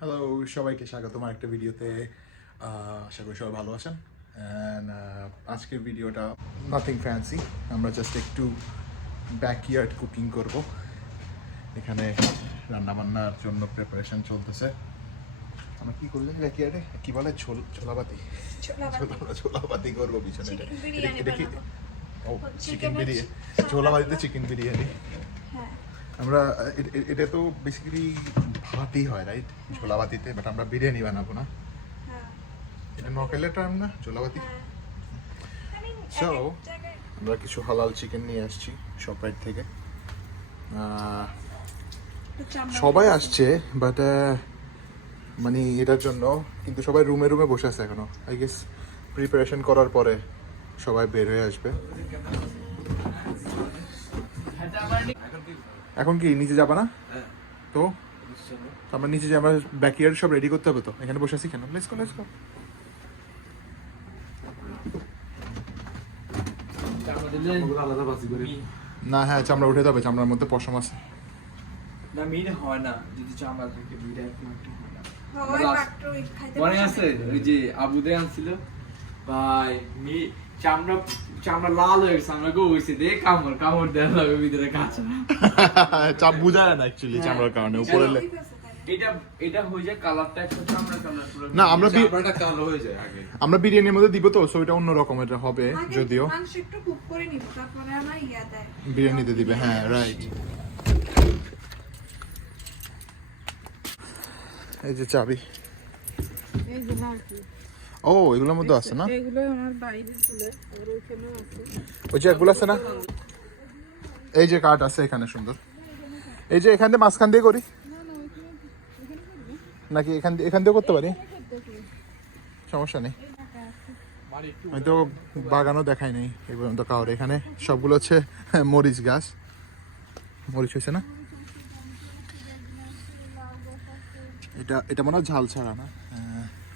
Hello সবাইকে স্বাগতম একটা ভিডিওতে। আশা করি সবাই ভালো আছেন। অ্যান্ড আজকের ভিডিওটা নাথিং ফ্যান্সি, আমরা জাস্ট একটু ব্যাকইয়ার্ড কুকিং করব। এখানে রান্নাবান্নার জন্য প্রিপারেশন চলতেছে। আমরা কি করলে ব্যাকইয়ার্ডে কি বলে ছোলাবাতি ছোলাবাতি করবো পিছনে। এটা কি? ও চিকেন বিরিয়ানি, ছোলাবাতিতে চিকেন বিরিয়ানি। আমরা এটা তো বেসিক্যালি ভাতই হয়, রাইট? ছোলাবাতিতে, বাট আমরা বিরিয়ানি বানাবো না। এটা নকেলের টার্ম না, ছোলাবাতি। সো আমরা কিছু হালাল চিকেন নিয়ে আসছি শপরাইট থেকে। সবাই আসছে বাট মানে এটার জন্য, কিন্তু সবাই রুমে রুমে বসে আছে এখনো। আই গেস প্রিপারেশন করার পরে সবাই বের হয়ে আসবে। এখন কি নিচে যাবা না? তো আমরা নিচে যে আমরা ব্যাকইয়ার্ড সব রেডি করতে হবে, তো এখানে বসে আছি কেন? Let's go. না হ্যাঁ, চামড়া উঠে যাবে, চামড়ার মধ্যে পশম আছে। না মিট হয় না, যদি চামড়া থাকে মিট একটু হয় না। মনে আছে ওই যে আবুদে আনছিল ভাই, চামড়া লাল হয়ে গেছে, আমরা গো হইছে দে কামড় দেওয়া লাগে ভিতরে কাঁচা। চাপ বুঝায় না অ্যাকচুয়ালি চামড়ার কারণে উপরে এটা হয়ে যায় কালারটা একটা চামড়া কালার পুরো। না চামড়াটা কালো হয়ে যায় আগে। আমরা বিরিয়ানির মধ্যে দিব তো, সো এটা অন্য রকমের হবে। যদিও মাংস একটু কুক করে নিব, তারপরে আমরা দেয় বিরিয়ানিতে দিবে। হ্যাঁ রাইট। এই যে চাবি। এইগুলো আর কি, ও এগুলোর মধ্যে আছে না? এগুলো আমার বাইরে ছিল, আর ওইখানেও আছে। ওই যে এগুলো আছে না, এই যে কাঠ আছে এখানে সুন্দর। এই যে এখান দিয়ে মাঝখান দিয়ে করি নাকি এখান দিয়ে করতে পারি? সমস্যা নেই। আমি তো বাগানও দেখাই নেই এই পর্যন্ত কাউরে। এখানে সবগুলো হচ্ছে মরিচ গাছ। মরিচ হয়েছে না? এটা মনে হয় ঝাল ছাড়া না?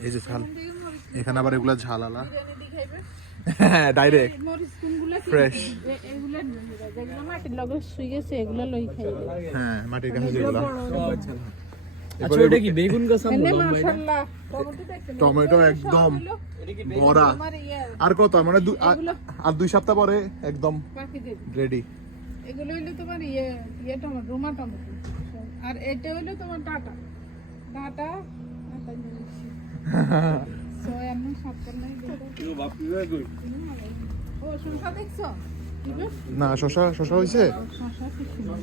এই যে ঝাল, এখানে আবার এগুলা ঝাল আলা। হ্যাঁ ডাইরেক্ট ফ্রেশ। মাটির লগে শুই গেছে, এগুলো লই খাইবে। হ্যাঁ মাটির গাছ যেগুলো। আচ্ছা ওটা কি বেগুন গাছ আমলো লম্বা এটা? মাশাআল্লাহ, টমেটো দেখতে টমেটো একদম ভরা। আর কত মানে আর 2 সপ্তাহ পরে একদম বাকি দেব। রেডি। এগুলো হইলো তোমার টমেটো, রোমা টমেটো। আর এটা হইলো তোমার ডাটা আটা নিয়েছি। সো আমি সবটাই নাই দেখো। ও বাপ রে কই? ও শসা দেখছো? দিবে? না শশা হয়েছে। শসা কিছু না।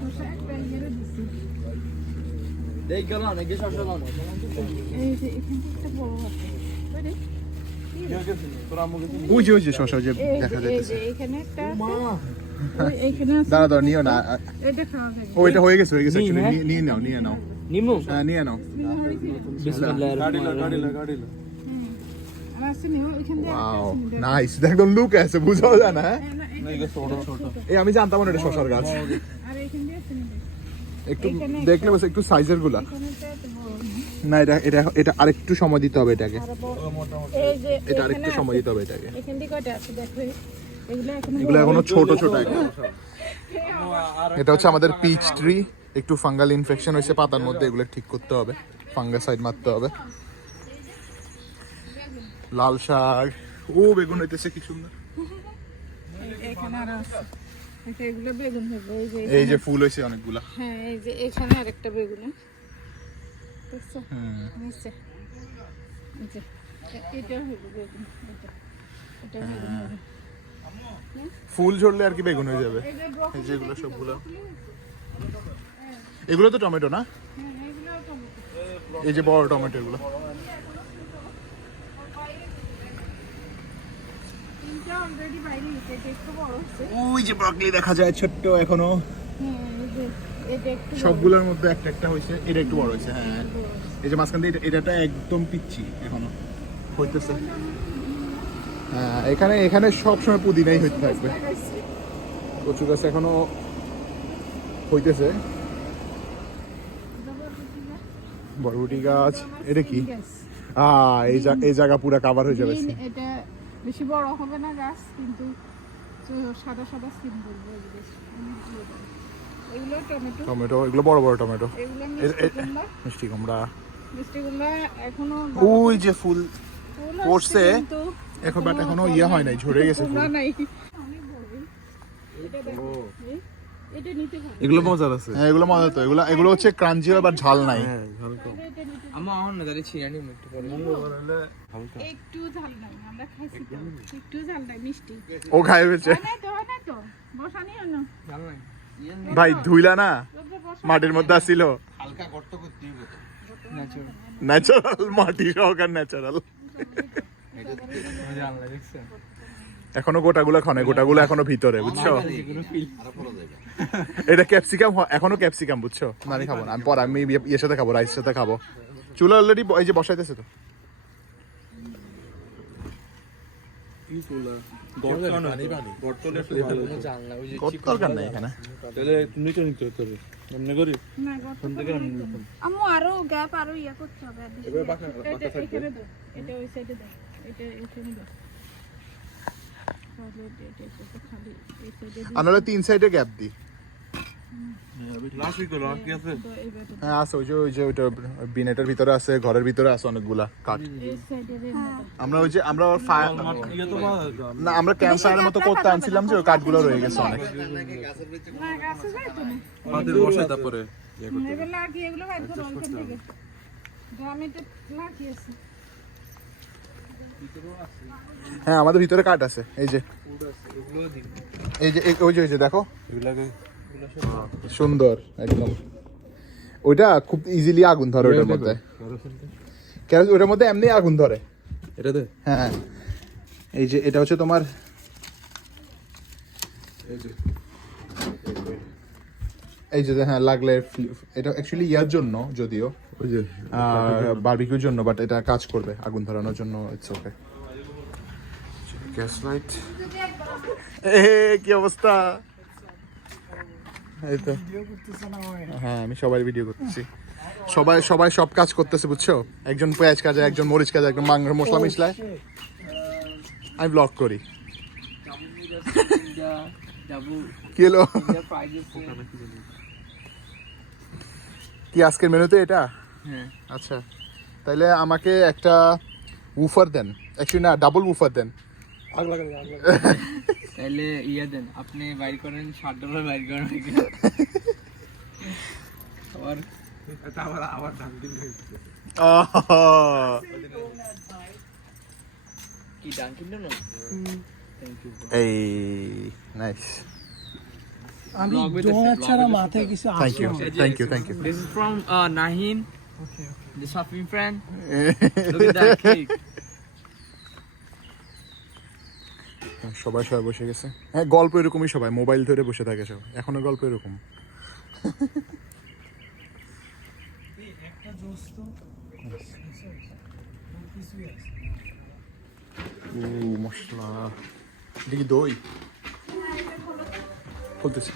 শসা একটা ইয়েরে দিছি। দেই গেল না গে শশা দাও। এই যে এখানে একটা বড় আছে। ওই রে, ওই যে শশা যে দেখা এই যাচ্ছে। যে এখানে একটা আছে। ওই এইখানে আছে। দাঁড়া নিও না। এটা খাওয়া যাবে। ও এটা হয়ে গেছে actually। নিয়ে নাও। নিমু হ্যাঁ নিয়ে নাও। বিসমিল্লাহির রহমানির রহিম। আর আছে নিও, এখান দিয়ে একটা ওয়াও আছে। নাইস, একদম লুক আছে, বুঝাও যায় না। এই আমি জানতাম না এটা শশার গাছ। আর এখান দিয়ে আছে নিও। একটু দেখলে বস একটু সাইজের গুলা। এখানে তো বড়। না এটা আরেকটু সময় দিতে হবে এটাকে। এই যে এটা আরেকটু সময় দিতে হবে এটাকে। এখান দিয়ে কয়টা আছে দেখো। এগুলো এখনো ছোট একদম। এটা হচ্ছে আমাদের পিচ ট্রি। একটু ফাঙ্গাল ইনফেকশন হয়েছে পাতার মধ্যে, এগুলো ঠিক করতে হবে, ফাঙ্গাসাইড মারতে হবে। লাল শাক, ও বেগুন হইতেছে কি সুন্দর। এখানে আর আছে। এগুলো বেগুন হবে। এই যে ফুল হয়েছে অনেকগুলা। হ্যাঁ এই যে এখানে আরেকটা বেগুন। দেখছো? নিচে। এই যে এটা হলো বেগুন। এটা বেগুন হবে। ফুল ঝরলে আর কি বেগুন হয়ে যাবে। এই যে এগুলো সবগুলো, এগুলো তো টমেটো না? এই যে বড় টমেটো এগুলো। অলরেডি বাইরে এটা একটু বড় হচ্ছে। ওই যে ব্রকলি দেখা যায় ছোট্ট এখনো। হ্যাঁ এই যে এটা একটু সবগুলোর মধ্যে একটা হয়েছে, এটা একটু বড় হয়েছে। হ্যাঁ এই যে মাঝখান দিয়ে এটা একদম পিচ্ছি এখনো হইতেছে। হ্যাঁ এখানে সবসময় পুদিনাই হইতে থাকবে। কচু গাছ এখনো হইতেছে। বরবটি গাছ, এটা কি? এই জায়গা পুরো কভার হয়ে যাবে। এটা বেশি বড় হবে না গাছ, কিন্তু সাদা সিম বলবো। এগুলো টমেটো, টমেটো, এগুলো বড় বড় টমেটো, এগুলো মিষ্টি কুমড়া, মিষ্টি কুমড়া এখনো ওই যে ফুল ফুল পড়ছে, আসছে কিন্তু এখন বাট এখনো ইয়ে হয় নাই, ঝরে গেছে ফুল। কুমড়া নাই। অনেক বড়। এটা দেখো, এটা নিতে পারো। এগুলো মজার আছে। হ্যাঁ এগুলো মজা তো, এগুলো হচ্ছে ক্রাঞ্চি বাট ঝাল নাই। হ্যাঁ ঝাল কম। এটা নিতে আমার আমার না দাঁড়িয়ে ছিঁড়ে নিই একটু পরে। হালকা। একটু ঝাল নাই, আমরা খাইছি তো, একটু ঝাল নাই, মিষ্টি। ও খাই ফেলছে হয় নাই তো, বসানি হলো। জান নাই। ভাই, ধুইলা না মাটির মধ্যে আসছিল, ন্যাচারাল। ন্যাচারাল মাটি সহকার ন্যাচারাল। জান নাই দেখছেন? এখনো গোটাগুলো খনে, গোটাগুলো এখনো ভিতরে, বুঝছো? এটা ক্যাপসিকাম, এখনো ক্যাপসিকাম, বুঝছো? না আমি খাবো না, আমি পরে আমি ইয়ের সাথে খাবো, রাইসের সাথে খাবো। চুলা অলরেডি এই যে বসাইতেছে তো। কি চুলা? জান না ওই যে কত দরকার নাই এখানে। তাহলে তুমি তো নিতে হতো রে। এমনি করি। না আম্মু আরো গ্যাপ আরো ইয়া করতে হবে। এবার বাঁকা এটা এখানে দাও, এটা ওই সাইডে দাও, এটা এখানে দাও। তাহলে এটা খালি এই সাইডে দাও, আনালে 3 সাইডে গ্যাপ দি। লাস্ট উইক হলো কি আছে? এইবার দাও। হ্যাঁ আছে, ওই যে ওইটা বিনেটের ভিতরে আছে, ঘরের ভিতরে আছে অনেকগুলা কাঠ। এই সাইডে দাও। আমরা ফায়ার ইয়ে তো পাওয়া না, আমরা ক্যাম্প ফায়ারের মতো করতে আনছিলাম যে ওই কাঠগুলো রয়ে গেছে অনেক। না গাছে যাই তো না। আমাদের বসে তারপরে এগুলো লাগিয়ে এগুলো বাইর করো ওখান থেকে। ড্রামেতে লাগিয়েছি। হ্যাঁ আমাদের ভিতরে কাঠ আছে, এই যে এই যে ওই যে দেখো, এগুলাকে সুন্দর একদম। ওইটা খুব ইজিলি আগুন ধরে ওটার মধ্যে, কেন ওটার মধ্যে এমনি আগুন ধরে। এটাতে হ্যাঁ এই যে এটা হচ্ছে তোমার, এই যে হ্যাঁ লাগলে এটা অ্যাকচুয়ালি ইয়ার জন্য, যদিও ওই যে বারবিকিউর জন্য, বাট এটা কাজ করবে আগুন ধরানোর জন্য, ইটস ওকে। গ্যাস লাইট, কি অবস্থা? এই তো হ্যাঁ আমি সবাই ভিডিও করতেছি, সবাই সব কাজ করতেছে, বুঝছো? একজন পেঁয়াজ কাজে, একজন মরিচ কাজে, একজন মাংস মশলা মিশলায়, আমি ব্লগ করি। যাবো কি হলো? ফ্রাইড কি আজকের মেনুতে এটা? হ্যাঁ আচ্ছা তাইলে আমাকে একটা উফার দেন, অ্যাকচুয়ালি না ডাবল উফার দেন। আগ লাগা তাহলে ইয়া দেন, আপনি বাইর করেন $60 বাইর করেন আবার এটা আবার ধান দিন কি ডাঙ্কিন না? Thank you. এই নাইস, আমি দোয়া ছাড়া মাথায় কিছু থ্যাংক ইউ আসে না। Thank you This is from Nahin, the shopping friend. Look at that cake. সবাই বসে গেছে। হ্যাঁ গল্প এরকমই, সবাই মোবাইল ধরে বসে থাকে, সব এখনো গল্প এরকম। একটা জোস তো কিছুই আছে। মশলা, এটা কি দই? বলতেছি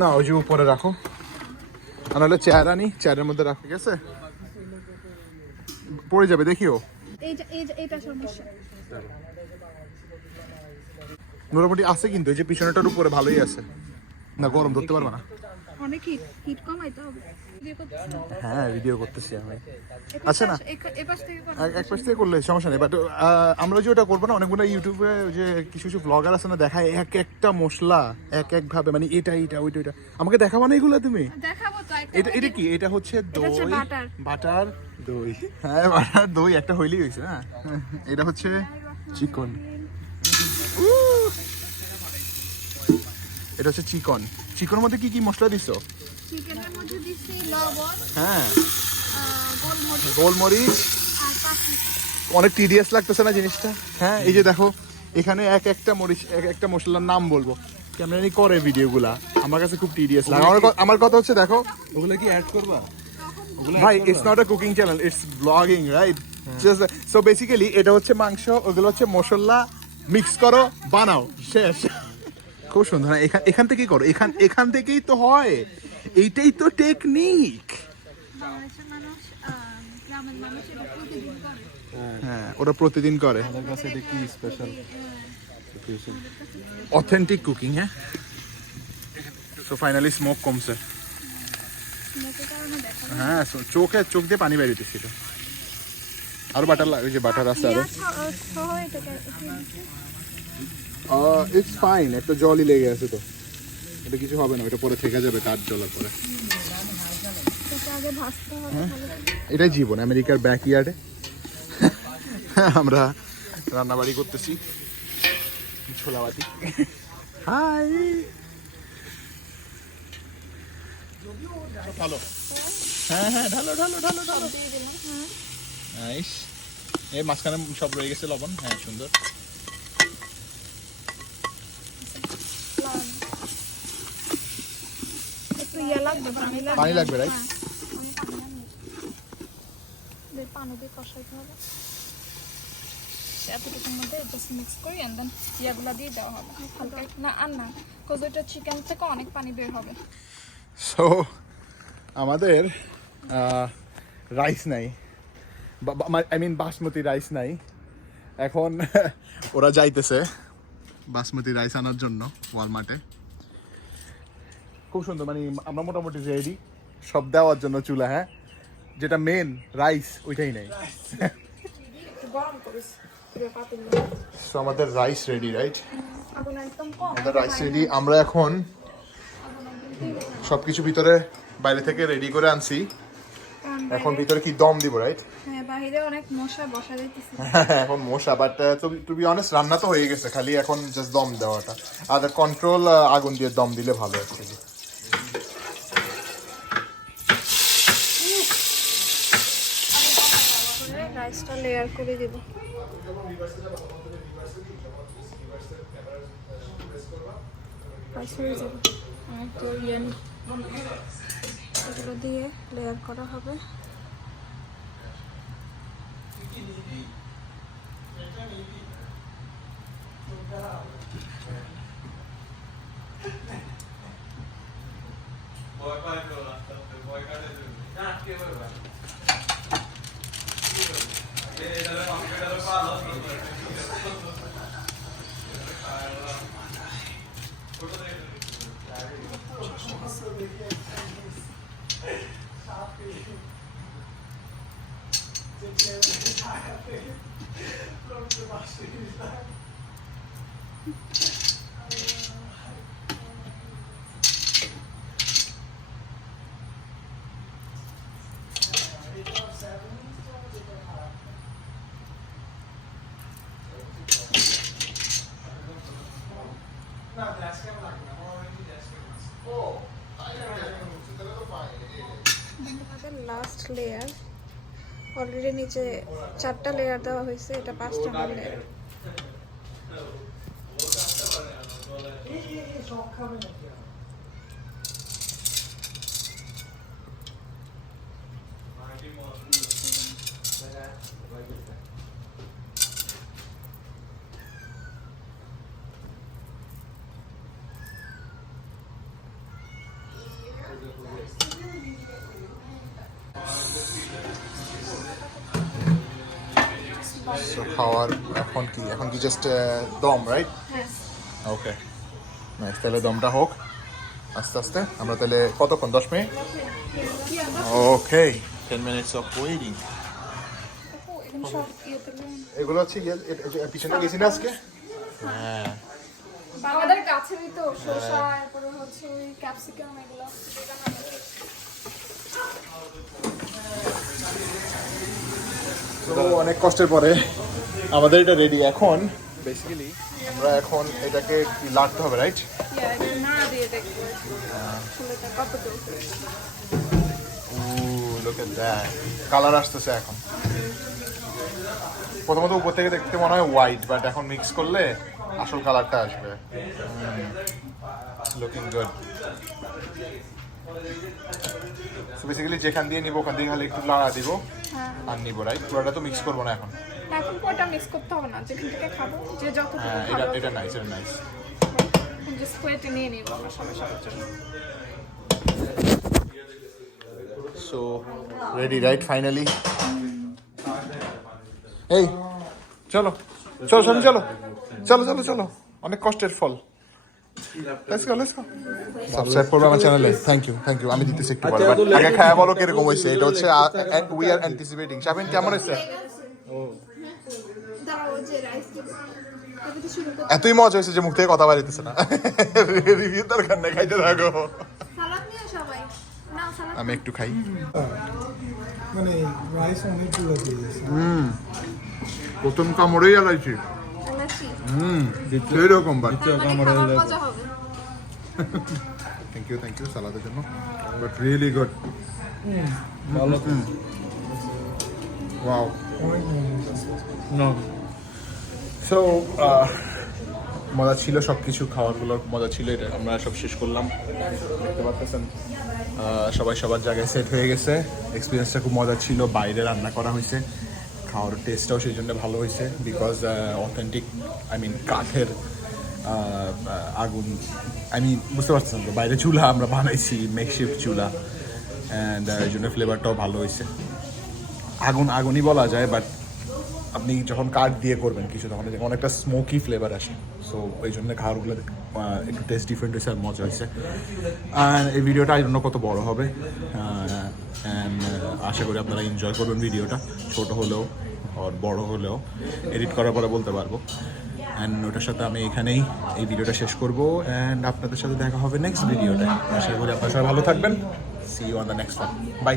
না, ওই যে উপরে রাখো, আর নাহলে চেয়ার আনি, চেয়ারের মধ্যে রাখো, ঠিক আছে? পড়ে যাবে দেখিও। এইটা সমস্যা। মোটামুটি আছে কিন্তু, এই যে পিছনেটার উপরে ভালোই আছে, না গরম ধরতে পারবে না। অনেক হিট কমাইতে হবে। হ্যাঁ ভিডিও করতেছি আমি। আচ্ছা না এপাশ থেকে করো। এক পাশ থেকে করলে সমস্যা নেই, বাট আমরা যে ওটা করবো না, অনেকগুলো ইউটিউবে যে কিছু ব্লগার আছে না, দেখায় এক একটা মশলা এক এক ভাবে, মানে এটা ওইটা। আমাকে দেখাবো না এগুলো তুমি? দেখাবো তো একটা। এটা কি? এটা হচ্ছে দই, বাটার। বাটার দই। হ্যাঁ বাটার দই একটা হইলেই হয়েছে না। এটা হচ্ছে চিকন, এটা হচ্ছে চিকনের মধ্যে কি কি মশলা দিছো? চিকেনের মধ্যে দিছি লবণ, হ্যাঁ গোলমরিচ গোলমরিচ। আর পাখি। অনেক টিডিয়াস লাগতেছে না জিনিসটা? হ্যাঁ এই যে দেখো, এখানে এক একটা মরিচ, এক একটা মশলার নাম বলবো, কেমন করে ভিডিওগুলা, আমার কাছে খুব টিডিয়াস লাগে। আমার কথা হচ্ছে দেখো ওগুলা কি অ্যাড করবা? ভাই, it's not a cooking channel, it's blogging, right? So basically এটা হচ্ছে মাংস, ওগুলো হচ্ছে মশলা, মিক্স করো, বানাও, শেষ। খুব সুন্দর। এখান থেকেই করো, এখান থেকেই তো হয়, এইটাই তো টেকনিক। বাংলাদেশের মানুষ, গ্রামের মানুষ এটা প্রতিদিন করে। হ্যাঁ ওরা প্রতিদিন করে। আমার কাছে এটা কি স্পেশাল? অথেন্টিক কুকিং, হ্যাঁ। সো ফাইনালি স্মোক কমছে, স্মোকের কারণে দেখা হ্যাঁ। চোখ দিয়ে পানি বেরিয়েছিল। আরো বাটার ওই যে বাটার আছে আরো। সহ এটাকে ইটস ফাইন, একটা জলই লেগে আছে তো, এটা কিছু হবে না, ওটা পরে থেকে যাবে কাঠ জ্বলার পরে। এটা আগে ভাজতে হবে ভালো করে। এটাই জীবন আমেরিকার ব্যাকইয়ার্ডে। আমরা রান্নাবাড়ি করতেছি, ছোলাবাটি। হাই, ভালো। হ্যাঁ হ্যাঁ, ঢালো ঢালো ঢালো ঢালো। দিয়ে দিলাম, হ্যাঁ। নাইস। এই মাঝখানে সব রয়ে গেছে লবণ, হ্যাঁ সুন্দর। একটু ইয়ে লাগবে, পানি লাগবে, রাইট? হ্যাঁ, পানি দিয়ে কষাইতে হবে। এতটুকুর মধ্যে জাস্ট মিক্স করি এন্ড দেন ইয়াগুলা দিয়ে দেওয়া হবে হালকা। না আর না, কজ ওইটা চিকেন থেকে অনেক পানি বের হবে। সো আমাদের রাইস নাই, আই মিন বাসমতি রাইস নাই। এখন ওরা যাইতেছে বাসমতি রাইস আনার জন্য ওয়ালমার্টে। খুব সুন্দর, মানে আমরা মোটামুটি রেডি সব দেওয়ার জন্য চুলা, হ্যাঁ। যেটা মেন রাইস ওইটাই নেই। গরম করিস সো আমাদের রাইস রেডি, রাইট? আগুন একদম কম। আমাদের রাইস রেডি। আমরা এখন সবকিছু ভিতরে বাইরে থেকে রেডি করে আনছি। এখন ভিতরে কি দম দিব, রাইট? হ্যাঁ, বাইরে অনেক মশা বসা যাইতেছে। এখন মশা, বাট টু বি অনেস্ট রান্না তো হয়ে গেছে, খালি এখন জাস্ট দম দেওয়াটা। আর কন্ট্রোল আগুন দিয়ে দম দিলে ভালো অ্যাকচুয়ালি। রাইসটা লেয়ার করে দিব। রাইস হয়ে যাবে, তো এগুলো দিয়ে লেয়ার করা হবে। লাস্ট লেয়ার অলরেডি নিচে 4টা লেয়ার দেওয়া হয়েছে, এটা 5 নম্বর লেয়ার। সো খাওয়ার এখন কি জাস্ট দম, রাইট? ওকে, নাইস। তাহলে দমটা হোক আস্তে আস্তে। আমরা তাহলে কতক্ষণ, 10 minute? Okay, 10 minutes of waiting. এগুলো হচ্ছে পিছনে গেছি না আজকে? হ্যাঁ, আমাদের কাছেই তো শসা, এরপরে হচ্ছে ওই ক্যাপসিকাম, এগুলো। তো অনেক কষ্টের পরে আমাদের এটা রেডি। এখন বেসিক্যালি আমরা এখন এটাকে লাড়তে হবে, রাইট? নাড়া দিয়ে দেখবো ছেলেটা কতটুকু। look at that, কালার আসতেছে এখন। প্রথমত উপর থেকে দেখতে মনে হয় হোয়াইট, বাট এখন মিক্স করলে আসল কালারটা আসবে। Looking good. সো বেসিক্যালি যেখান দিয়ে নিব ওখান থেকে খালি একটু লাড়া দিব আর নিব, রাইট? পুরোটা তো মিক্স করবো না এখন। এখন কোটা মিক্স করতে হবে না, যেখান থেকে খাবো, যে যতটুকু হ্যাঁ, খাবো এটা নাইস, এটা নাইস। জাস্ট প্লেটে নিয়ে নিব আমরা সবাই সবার জন্য। So ready, right? ফাইনালি। এই চলো চলো চলো চলো চলো চলো চলো অনেক কষ্টের ফল। Let's go. সাবস্ক্রাইব করবে আমার চ্যানেলে। Thank you. আমি দিতেছি একটু পরে। But আগে খায়া বলো কিরকম হয়েছে। এটা হচ্ছে উই আর অ্যান্টিসিপেটিং। শাবিন কেমন হয়েছে? এতই মজা হয়েছে যে মুখ থেকে কথা বাড়িতেছে না। রিভিউ দরকার নেই, খাইতে থাকো। আমি একটু খাই। মানে রাইস অনেকগুলো দিয়েছে। প্রথম কামড়েই আলাইছি। সেরকম বাট থ্যাংক ইউ সালাদের জন্য। But really good. Wow. So মজা ছিল, সব কিছু খাবারগুলোর মজা ছিল। এটা আমরা সব শেষ করলাম, দেখতে পাচ্ছেন। সবাই সবার জায়গায় সেট হয়ে গেছে। এক্সপিরিয়েন্সটা খুব মজা ছিল। বাইরে রান্না করা হয়েছে, খাওয়ার টেস্টটাও সেই জন্য ভালো হয়েছে। বিকজ অথেন্টিক কাঠের আগুন, বুঝতে পারছেন তো, বাইরে চুলা আমরা বানাইছি, মেকশিফট চুলা, অ্যান্ড এই জন্য ফ্লেভারটাও ভালো হয়েছে। আগুনই বলা যায়, বাট আপনি যখন কাঠ দিয়ে করবেন কিছু, তখন অনেকটা স্মোকি ফ্লেভার আসে। সো এই জন্য খাবারগুলো একটু টেস্ট ডিফারেন্ট হয়েছে আর মজা হয়েছে। আর এই ভিডিওটা এই জন্য কত বড় হবে, অ্যান্ড আশা করি আপনারা এনজয় করবেন ভিডিওটা। ছোট হলেও আর বড় হলেও এডিট করার পরে বলতে পারবো। অ্যান্ড ওটার সাথে আমি এখানেই এই ভিডিওটা শেষ করবো, অ্যান্ড আপনাদের সাথে দেখা হবে নেক্সট ভিডিওটা। আশা করি আপনারা সবাই ভালো থাকবেন। See you on the next one. By.